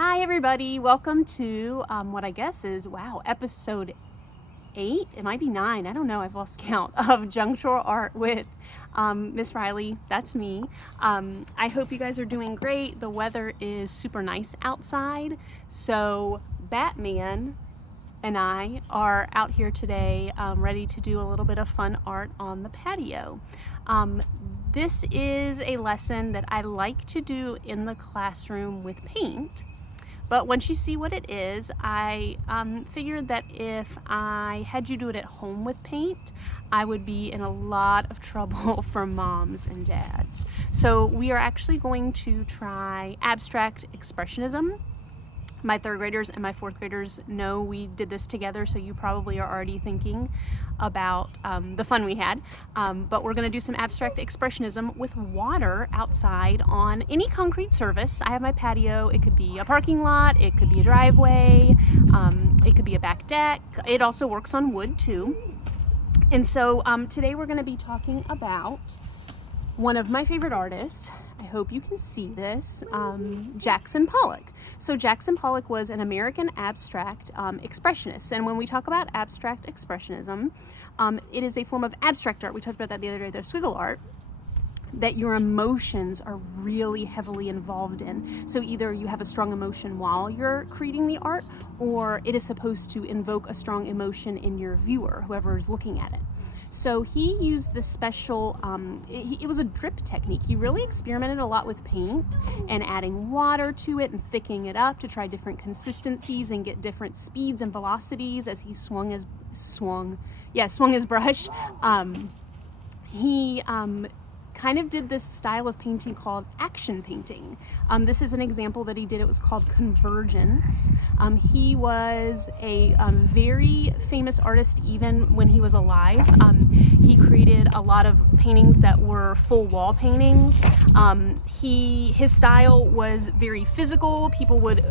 Hi everybody, welcome to what I guess is, episode 8, it might be 9, I don't know, I've lost count, of Junk Drawer Art with Miss Riley, that's me. I hope you guys are doing great. The weather is super nice outside, so Batman and I are out here today ready to do a little bit of fun art on the patio. This is a lesson that I like to do in the classroom with paint. But once you see what it is, I figured that if I had you do it at home with paint, I would be in a lot of trouble for moms and dads. So we are actually going to try abstract expressionism. My third graders and my fourth graders know we did this together, so you probably are already thinking about the fun we had. But we're gonna do some abstract expressionism with water outside on any concrete surface. I have my patio. It could be a parking lot, it could be a driveway, it could be a back deck. It also works on wood too. And so today we're gonna be talking about one of my favorite artists. I hope you can see this, Jackson Pollock. So Jackson Pollock was an American abstract expressionist. And when we talk about abstract expressionism, it is a form of abstract art. We talked about that the other day, there's swiggle art, that your emotions are really heavily involved in. So either you have a strong emotion while you're creating the art, or it is supposed to invoke a strong emotion in your viewer, whoever is looking at it. So he used this special, it was a drip technique. He really experimented a lot with paint and adding water to it and thickening it up to try different consistencies and get different speeds and velocities as he swung his brush. He kind of did this style of painting called action painting. This is an example that he did. It was called Convergence. He was a very famous artist even when he was alive. He created a lot of paintings that were full wall paintings. His style was very physical. People would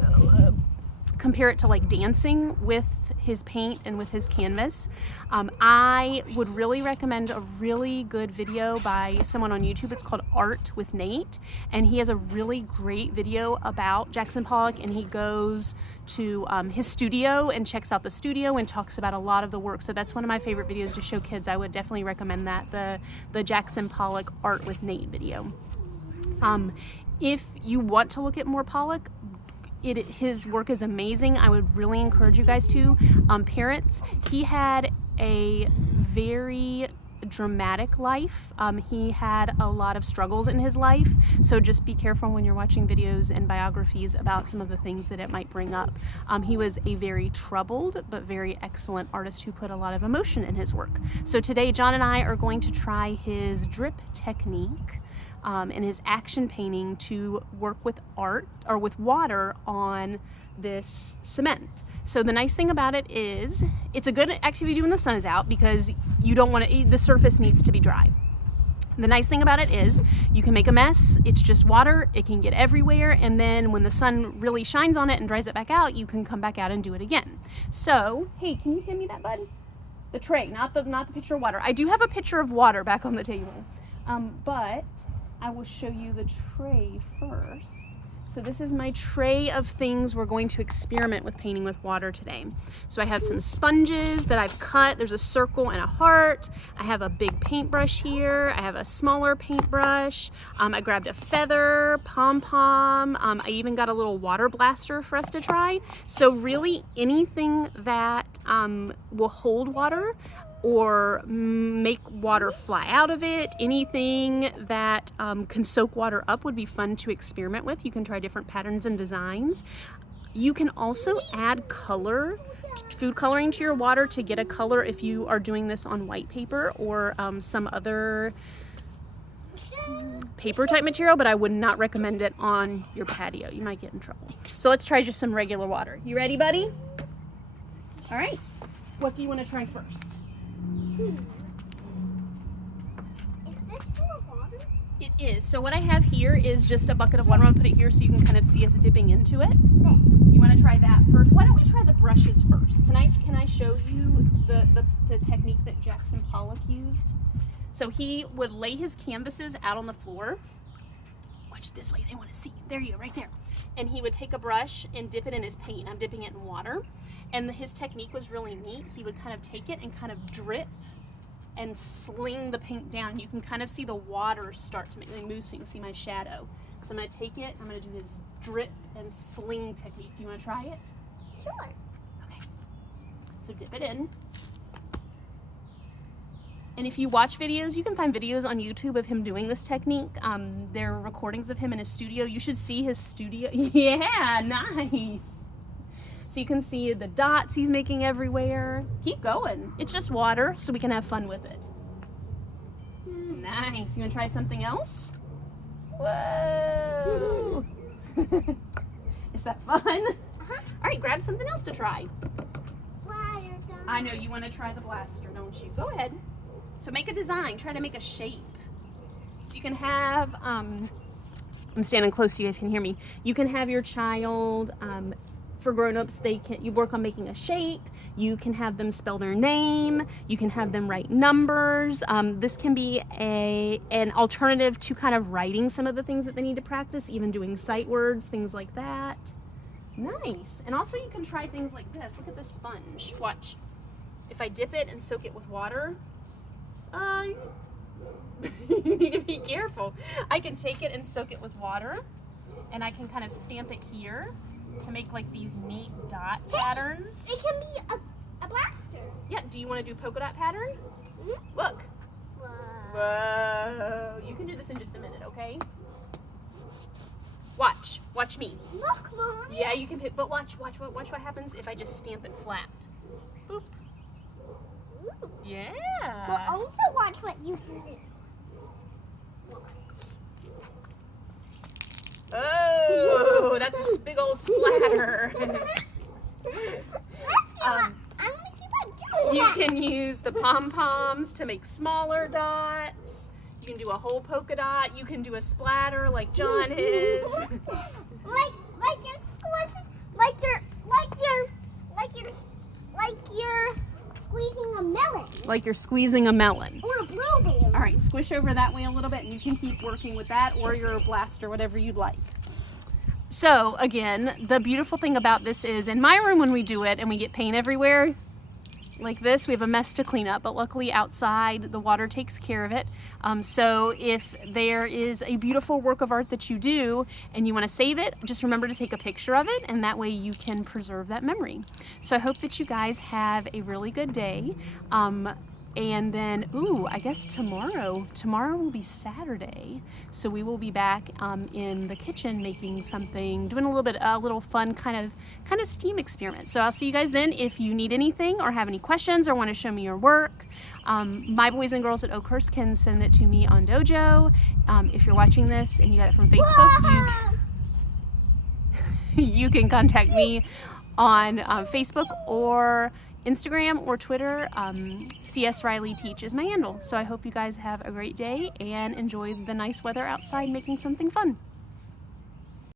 compare it to like dancing with his paint and with his canvas. I would really recommend a really good video by someone on YouTube. It's called Art with Nate, and he has a really great video about Jackson Pollock, and he goes to his studio and checks out the studio and talks about a lot of the work. So that's one of my favorite videos to show kids. I would definitely recommend that, the Jackson Pollock Art with Nate video. If you want to look at more Pollock, his work is amazing. I would really encourage you guys to. Parents, he had a very dramatic life. He had a lot of struggles in his life, so just be careful when you're watching videos and biographies about some of the things that it might bring up. He was a very troubled but very excellent artist who put a lot of emotion in his work. So today John and I are going to try his drip technique and his action painting to work with art or with water on this cement. So the nice thing about it is it's a good activity to do when the sun is out because you don't want to, the surface needs to be dry. The nice thing about it is you can make a mess. It's just water. It can get everywhere. And then when the sun really shines on it and dries it back out, you can come back out and do it again. So, hey, can you hand me that, bud? The tray, not the pitcher of water. I do have a pitcher of water back on the table, but I will show you the tray first. So this is my tray of things we're going to experiment with painting with water today. So I have some sponges that I've cut. There's a circle and a heart. I have a big paintbrush here. I have a smaller paintbrush. I grabbed a feather, pom-pom. I even got a little water blaster for us to try. So really anything that will hold water or make water fly out of it, anything that can soak water up would be fun to experiment with. You can try different patterns and designs. You can also add color, food coloring to your water to get a color if you are doing this on white paper or some other paper type material, but I would not recommend it on your patio. You might get in trouble. So let's try just some regular water. You ready, buddy? All right. What do you want to try first? Is this full of water? It is. So what I have here is just a bucket of water. I'm going to put it here so you can kind of see us dipping into it. You want to try that first? Why don't we try the brushes first? Can I show you the technique that Jackson Pollock used? So he would lay his canvases out on the floor. Wow. watch this way, they want to see. There you go, right there. And he would take a brush and dip it in his paint. I'm dipping it in water. And his technique was really neat. He would kind of take it and kind of drip and sling the paint down. You can kind of see the water start to make me move, so you can see my shadow. So I'm gonna take it, I'm gonna do his drip and sling technique. Do you wanna try it? Sure. Okay. So dip it in. And if you watch videos, you can find videos on YouTube of him doing this technique. There are recordings of him in his studio. You should see his studio. Yeah, nice. So you can see the dots he's making everywhere. Keep going. It's just water, so we can have fun with it. Nice. You wanna try something else? Whoa. Is that fun? Uh-huh. All right, grab something else to try. Water gun. I know you wanna try the blaster, don't you? Go ahead. So make a design, try to make a shape. So you can have, I'm standing close so you guys can hear me. You can have your child, for grown-ups, you work on making a shape. You can have them spell their name. You can have them write numbers. This can be an alternative to kind of writing some of the things that they need to practice, even doing sight words, things like that. Nice. And also you can try things like this. Look at this sponge. Watch. If I dip it and soak it with water, you need to be careful. I can take it and soak it with water, and I can kind of stamp it here to make like these neat dot patterns. It can be a blaster. Yeah, do you want to do polka dot pattern? Mm-hmm. Look. Whoa. Whoa. You can do this in just a minute, okay? Watch me. Look, Mommy. Yeah, you can pick, but watch what happens if I just stamp it flat. Boop. Ooh. Yeah. But also watch what you can do. Oh, that's a big old splatter. I'm gonna keep on doing You that. can use the pom-poms to make smaller dots. You can do a whole polka dot. You can do a splatter like John is. like you're squeezing a melon Like you're squeezing a melon. or a blueberry. All right, squish over that way a little bit and you can keep working with that or your blaster, whatever you'd like. So again, the beautiful thing about this is in my room when we do it and we get paint everywhere, like this, we have a mess to clean up, but luckily outside the water takes care of it. So if there is a beautiful work of art that you do and you want to save it, just remember to take a picture of it, and that way you can preserve that memory. So I hope that you guys have a really good day. And then, I guess tomorrow will be Saturday. So we will be back in the kitchen making something, doing a little fun kind of STEAM experiment. So I'll see you guys then. If you need anything or have any questions or want to show me your work, my boys and girls at Oakhurst can send it to me on Dojo. If you're watching this and you got it from Facebook, you can contact me on Facebook or Instagram or Twitter. CS Riley Teach is my handle. So I hope you guys have a great day and enjoy the nice weather outside making something fun.